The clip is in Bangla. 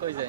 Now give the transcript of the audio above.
কই যায়?